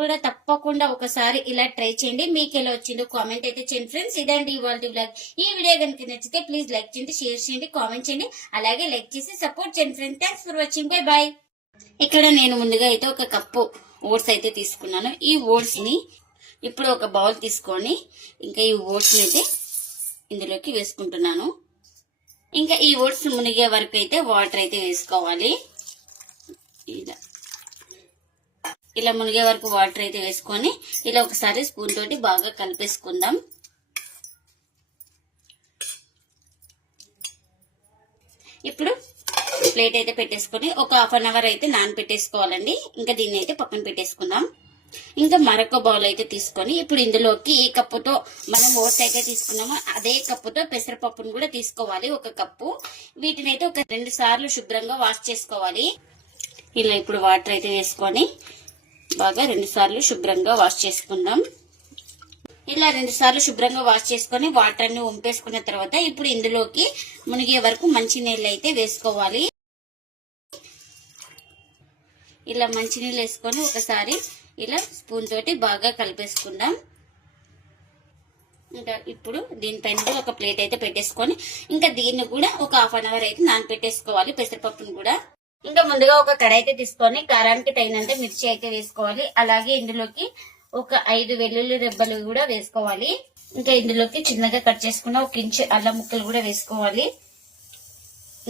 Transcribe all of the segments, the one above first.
కూడా తప్పకుండా ఒకసారి ఇలా ట్రై చేయండి. మీకు ఎలా వచ్చిందో కామెంట్ అయితే చేయండి ఫ్రెండ్స్. ఇదండి ఇవాళ బ్లాగ్. ఈ వీడియో కనుక నచ్చితే ప్లీజ్ లైక్ చేయండి, షేర్ చేయండి, కామెంట్ చేయండి, అలాగే లైక్ చేసి సపోర్ట్ చేయండి friends. Thanks for watching. Bye bye. ఇక్కడ నేను ముందుగా అయితే ఒక కప్పు ఓట్స్ అయితే తీసుకున్నాను. ఈ ఓట్స్ ని ఇప్పుడు ఒక బౌల్ తీసుకొని ఇంకా ఈ ఓట్స్ ని అయితే ఇందులోకి వేసుకుంటున్నాను. ఇంకా ఈ ఓట్స్ మునిగే వరకు అయితే వాటర్ అయితే వేసుకోవాలి. ఇలా మునిగే వరకు వాటర్ అయితే వేసుకొని ఇలా ఒకసారి స్పూన్ తోటి బాగా కలిపేసుకుందాం. ఇప్పుడు ప్లేట్ అయితే పెట్టేసుకొని ఒక హాఫ్ అన్ అవర్ అయితే నానబెట్టేసుకోవాలండి. ఇంకా దీన్ని అయితే పక్కన పెట్టేసుకుందాం. ఇంకా మరొక బౌల్ అయితే తీసుకొని ఇప్పుడు ఇందులోకి ఏ కప్పుతో మనం ఓట్స్ అయితే తీసుకున్నామో అదే కప్పుతో పెసరపప్పును కూడా తీసుకోవాలి. ఒక కప్పు. వీటిని అయితే ఒక 2 సార్లు శుభ్రంగా వాష్ చేసుకోవాలి. ఇలా ఇప్పుడు వాటర్ అయితే వేసుకొని బాగా 2 సార్లు శుభ్రంగా వాష్ చేసుకుందాం. ఇలా 2 సార్లు శుభ్రంగా వాష్ చేసుకొని వాటర్ అన్ని వంపేసుకున్న తర్వాత ఇప్పుడు ఇందులోకి మునిగే వరకు మంచినీళ్ళు అయితే వేసుకోవాలి. ఇలా మంచినీళ్ళు వేసుకొని ఒకసారి ఇలా స్పూన్ తోటి బాగా కలిపేసుకుందాం. ఇంకా ఇప్పుడు దీనిపైన ఒక ప్లేట్ అయితే పెట్టేసుకొని ఇంకా దీన్ని కూడా ఒక హాఫ్ అన్ అవర్ అయితే నానబెట్టేసుకోవాలి పెసరపప్పును కూడా. ఇంకా ముందుగా ఒక కడాయి అయితే తీసుకొని కారానికి తగినంత మిర్చి అయితే వేసుకోవాలి. అలాగే ఇందులోకి ఒక 5 వెల్లుల్లి రెబ్బలు కూడా వేసుకోవాలి. ఇంకా ఇందులోకి చిన్నగా కట్ చేసుకున్న 1 ఇంచు అల్లం ముక్కలు కూడా వేసుకోవాలి.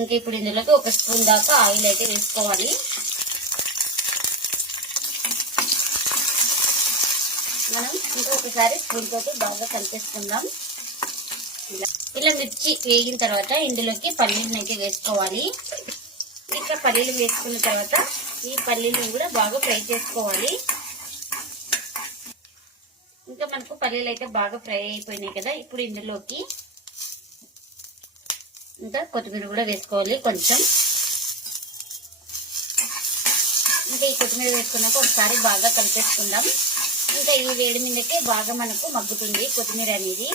ఇంకా ఇప్పుడు ఇందులోకి 1 స్పూన్ దాకా ఆయిల్ అయితే వేసుకోవాలి. మనం ఇంకా ఒకసారి స్పూన్ తోటి బాగా కలిపేసుకుందాం. ఇలా మిర్చి వేగిన తర్వాత ఇందులోకి పల్లీలను అయితే వేసుకోవాలి. ఇంకా పల్లీలు వేసుకున్న తర్వాత ఈ పల్లీలను కూడా బాగా ఫ్రై చేసుకోవాలి. ఇంకా మనకు పల్లీలు అయితే బాగా ఫ్రై అయిపోయినాయి కదా. ఇప్పుడు ఇందులోకి ఇంకా కొత్తిమీర కూడా వేసుకోవాలి కొంచెం. ఇంకా ఈ కొత్తిమీర వేసుకున్నాక ఒకసారి బాగా కలిపేసుకుందాం. ఇంకా ఈ వేడి మీదకే బాగా మనకు మగ్గుతుంది కొత్తిమీర అనేది.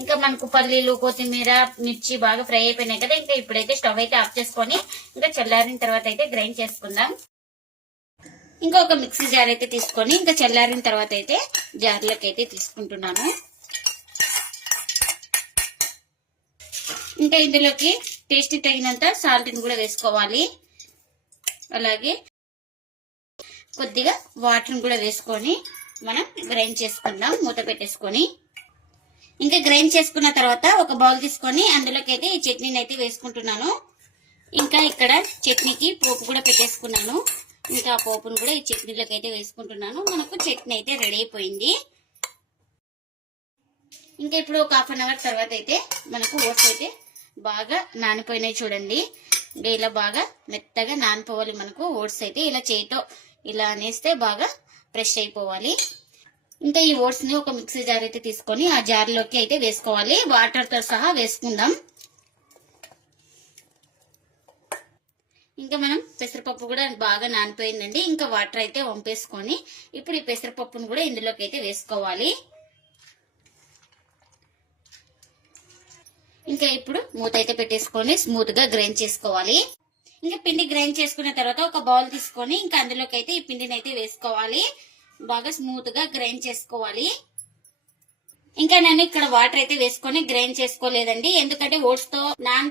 ఇంకా మనకు పల్లీలు కొత్తిమీర మిర్చి బాగా ఫ్రై అయిపోయినాయి కదా. ఇంకా ఇప్పుడైతే స్టవ్ అయితే ఆఫ్ చేసుకొని ఇంకా చల్లారిన తర్వాత అయితే గ్రైండ్ చేసుకుందాం. ఇంకా ఒక మిక్సీ జార్ అయితే తీసుకొని ఇంకా చల్లారిన తర్వాత అయితే జార్లోకి అయితే తీసుకుంటున్నాను. ఇంకా ఇందులోకి టేస్ట్ తగినంత సాల్ట్ ని కూడా వేసుకోవాలి. అలాగే కొద్దిగా వాటర్ కూడా వేసుకొని మనం గ్రైండ్ చేసుకుందాం మూత పెట్టేసుకొని. ఇంకా గ్రైండ్ చేసుకున్న తర్వాత ఒక బౌల్ తీసుకొని అందులోకి అయితే ఈ చట్నీని అయితే వేసుకుంటున్నాను. ఇంకా ఇక్కడ చట్నీకి పోపు కూడా పెట్టేసుకున్నాను. ఇంకా ఆ పోపును కూడా ఈ చట్నీలోకి అయితే వేసుకుంటున్నాను. మనకు చట్నీ అయితే రెడీ అయిపోయింది. ఇంకా ఇప్పుడు ఒక హాఫ్ అన్ అవర్ తర్వాత అయితే మనకు ఓట్స్ అయితే బాగా నానిపోయినాయి చూడండి. ఇంకా ఇలా బాగా మెత్తగా నానిపోవాలి మనకు ఓట్స్ అయితే. ఇలా చేతితో ఇలా అనేస్తే బాగా ఫ్రెష్ అయిపోవాలి. ఇంకా ఈ ఓట్స్ ని ఒక మిక్సీ జార్ అయితే తీసుకొని ఆ జార్ లోకి అయితే వేసుకోవాలి. వాటర్ తో సహా వేసుకుందాం. ఇంకా మనం పెసరపప్పు కూడా బాగా నానిపోయిందండి. ఇంకా వాటర్ అయితే వంపేసుకొని ఇప్పుడు ఈ పెసరపప్పును కూడా ఇందులోకి అయితే వేసుకోవాలి. ఇంకా ఇప్పుడు మూత అయితే పెట్టేసుకొని స్మూత్ గా గ్రైండ్ చేసుకోవాలి. ఇంకా పిండి గ్రైండ్ చేసుకున్న తర్వాత ఒక బౌల్ తీసుకొని ఇంకా అందులోకి అయితే ఈ పిండిని అయితే వేసుకోవాలి. బాగా స్మూత్ గా గ్రైండ్ చేసుకోవాలి. ఇంకా నేను ఇక్కడ వాటర్ అయితే వేసుకొని గ్రైండ్ చేసుకోలేదండి. ఎందుకంటే ఓట్స్ తో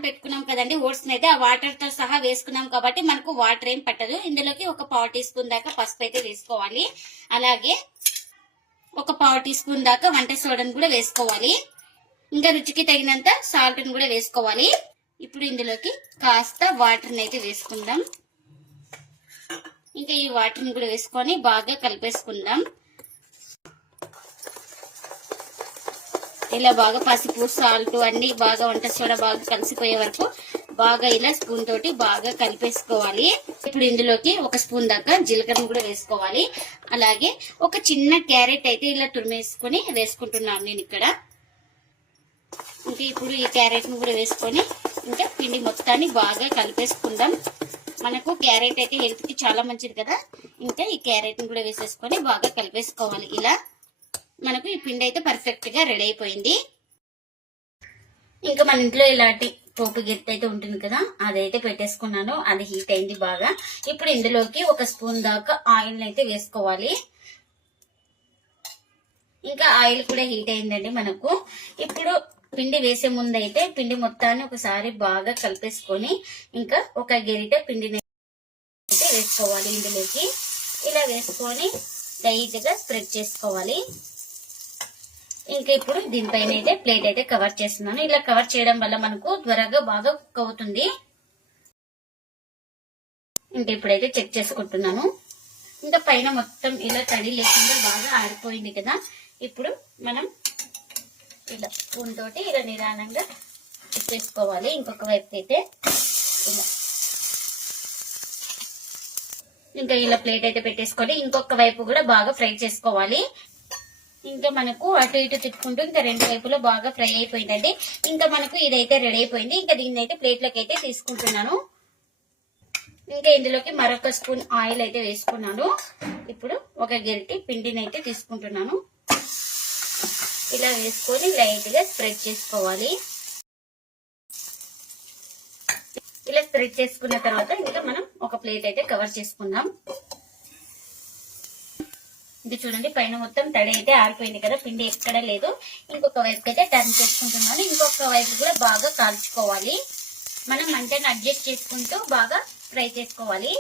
పెట్టుకున్నాం కదండి. ఓట్స్ అయితే ఆ వాటర్ తో సహా వేసుకున్నాం కాబట్టి మనకు వాటర్ ఏం పట్టదు. ఇందులోకి ఒక 1/4 టీ స్పూన్ దాకా పసుపు అయితే వేసుకోవాలి. అలాగే ఒక 1/4 టీ స్పూన్ దాకా వంట సోడాను కూడా వేసుకోవాలి. ఇంకా రుచికి తగినంత సాల్ట్ ని కూడా వేసుకోవాలి. ఇప్పుడు ఇందులోకి కాస్త వాటర్ అయితే వేసుకుందాం. ఇంకా ఈ వాటర్ ని కూడా వేసుకొని బాగా కలిపేసుకుందాం. ఇలా బాగా పసుపు సాల్ట్ అన్ని బాగా వంట సోడా బాగా కలిసిపోయే వరకు బాగా ఇలా స్పూన్ తోటి బాగా కలిపేసుకోవాలి. ఇప్పుడు ఇందులోకి 1 స్పూన్ దాకా జీలకర్ర కూడా వేసుకోవాలి. అలాగే ఒక చిన్న క్యారెట్ అయితే ఇలా తురిమేసుకొని వేసుకుంటున్నాను నేను ఇక్కడ. ఇంకా ఇప్పుడు ఈ క్యారెట్ ను కూడా వేసుకొని ఇంకా పిండి మొత్తాన్ని బాగా కలిపేసుకుందాం. మనకు క్యారెట్ అయితే హెల్త్ కి చాలా మంచిది కదా. ఇంకా ఈ క్యారెట్ ని కూడా వేసేసుకొని బాగా కలిపేసుకోవాలి. ఇలా మనకు ఈ పిండి అయితే పర్ఫెక్ట్ గా రెడీ అయిపోయింది. ఇంకా మన ఇంట్లో ఇలాంటి పోపు గిత్త అయితే ఉంటుంది కదా, అదైతే పెట్టేసుకున్నాను. అది హీట్ అయింది బాగా. ఇప్పుడు ఇందులోకి 1 స్పూన్ దాకా ఆయిల్ అయితే వేసుకోవాలి. ఇంకా ఆయిల్ కూడా హీట్ అయిందండి మనకు. ఇప్పుడు పిండి వేసే ముందు అయితే పిండి మొత్తాన్ని ఒకసారి బాగా కలిపేసుకొని ఇంకా ఒక గెరిట పిండిని అయితే వేసుకోవాలి ఇందులోకి. ఇలా వేసుకొని లైట్ గా స్ప్రెడ్ చేసుకోవాలి. ఇంకా ఇప్పుడు దీనిపైన అయితే ప్లేట్ అయితే కవర్ చేస్తున్నాను. ఇలా కవర్ చేయడం వల్ల మనకు త్వరగా బాగా కుక్ అవుతుంది. ఇంకా ఇప్పుడైతే చెక్ చేసుకుంటున్నాను. ఇంకా పైన మొత్తం ఇలా తడి లేకుండా బాగా ఆరిపోయింది కదా. ఇప్పుడు మనం ఇలా స్పూన్ తోటి ఇలా నిదానంగా చేసుకోవాలి. ఇంకొక వైపు అయితే ఇలా ఇంకా ఇలా ప్లేట్ అయితే పెట్టేసుకొని ఇంకొక వైపు కూడా బాగా ఫ్రై చేసుకోవాలి. ఇంకా మనకు అటు ఇటు తిప్పుకుంటూ ఇంకా 2 వైపులో బాగా ఫ్రై అయిపోయిందండి. ఇంకా మనకు ఇదైతే రెడీ అయిపోయింది. ఇంకా దీన్ని అయితే ప్లేట్లోకి అయితే తీసుకుంటున్నాను. ఇంకా ఇందులోకి మరొక స్పూన్ ఆయిల్ అయితే వేసుకున్నాను. ఇప్పుడు ఒక గరిటె పిండిని అయితే తీసుకుంటున్నాను. ఇలా వేసుకొని లైట్ గా స్ప్రెడ్ చేసుకోవాలి. ఇలా స్ప్రెడ్ చేసుకున్న తర్వాత ఇంకా మనం ఒక ప్లేట్ అయితే కవర్ చేసుకుందాం. ఇది చూడండి, పైన మొత్తం తడి అయితే ఆరిపోయింది కదా, పిండి ఎక్కడ లేదు. ఇంకొక వైపు అయితే టర్న్ చేసుకుంటున్నాను. ఇంకొక వైపు కూడా బాగా కాల్చుకోవాలి. మనం మంటను అడ్జస్ట్ చేసుకుంటూ బాగా ఫ్రై చేసుకోవాలి.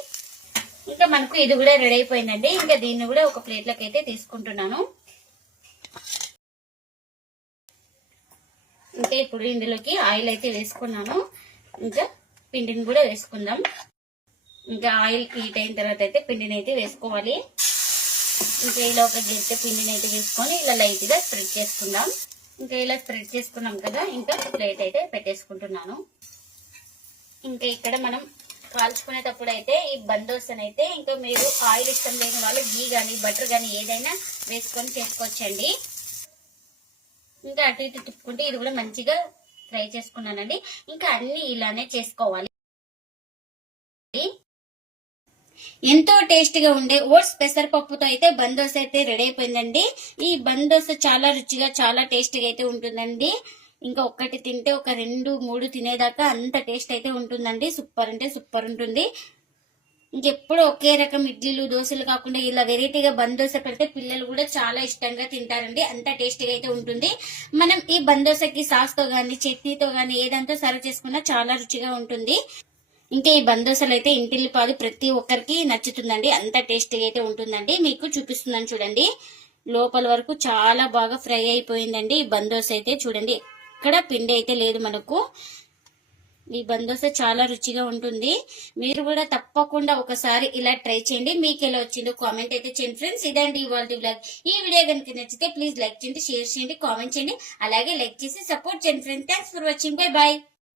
ఇంకా మనకు ఇది కూడా రెడీ అయిపోయిందండి. ఇంకా దీన్ని కూడా ఒక ప్లేట్లోకి అయితే తీసుకుంటున్నాను. ఇంకా ఇప్పుడు ఇందులోకి ఆయిల్ అయితే వేసుకున్నాను. ఇంకా పిండిని కూడా వేసుకుందాం. ఇంకా ఆయిల్ హీట్ అయిన తర్వాత అయితే పిండిని అయితే వేసుకోవాలి. ఇంకా ఇలా ఒక గరిటె పిండిని అయితే వేసుకొని ఇలా లైట్ గా స్ప్రెడ్ చేసుకుందాం. ఇంకా ఇలా స్ప్రెడ్ చేసుకున్నాం కదా, ఇంకా ప్లేట్ అయితే పెట్టేసుకుంటున్నాను. ఇంకా ఇక్కడ మనం కాల్చుకునేటప్పుడు అయితే ఈ బందోసని అయితే ఇంకా మీరు ఆయిల్ ఇష్టం లేని వాళ్ళు గీ గానీ బటర్ గానీ ఏదైనా వేసుకొని చేసుకోవచ్చండి. ఇంకా అటు ఇటు తిప్పుకుంటే ఇది కూడా మంచిగా ఫ్రై చేసుకున్నానండి. ఇంకా అన్ని ఇలానే చేసుకోవాలి. ఎంతో టేస్టీగా ఉండే ఓట్స్ పెసరపప్పుతో అయితే బందోస అయితే రెడీ అయిపోయిందండి. ఈ బందోస చాలా రుచిగా చాలా టేస్టీగా అయితే ఉంటుందండి. ఇంకా ఒక్కటి తింటే ఒక 2, 3 తినేదాకా అంత టేస్ట్ అయితే ఉంటుందండి. సూపర్ అంటే సూపర్ ఉంటుంది. ఇంకెప్పుడు ఒకే రకం ఇడ్లీలు దోశలు కాకుండా ఇలా వెరైటీగా బందోస పెడితే పిల్లలు కూడా చాలా ఇష్టంగా తింటారండి. అంత టేస్టీగా అయితే ఉంటుంది. మనం ఈ బందోసకి సాస్ తో గానీ చట్నీతో గానీ ఏదంతా సర్వ్ చేసుకున్నా చాలా రుచిగా ఉంటుంది. ఇంకా ఈ బందోసలు అయితే ఇంటిల్లిపాది ప్రతి ఒక్కరికి నచ్చుతుందండి. అంత టేస్టీగా అయితే ఉంటుందండి. మీకు చూపిస్తున్నాను చూడండి. లోపల వరకు చాలా బాగా ఫ్రై అయిపోయిందండి ఈ బందోస అయితే. చూడండి, ఎక్కడ పిండి అయితే లేదు మనకు. ఈ బందోస చాలా రుచిగా ఉంటుంది. మీరు కూడా తప్పకుండా ఒకసారి ఇలా ట్రై చేయండి. మీకు ఎలా వచ్చిందో కామెంట్ అయితే చేయండి ఫ్రెండ్స్. ఇదండి ఇవాళ బ్లాగ్. ఈ వీడియో కనుక నచ్చితే ప్లీజ్ లైక్ చేయండి, షేర్ చేయండి, కామెంట్ చేయండి. అలాగే లైక్ చేసి సపోర్ట్ చేయండి friends. Thanks for watching. Bye bye.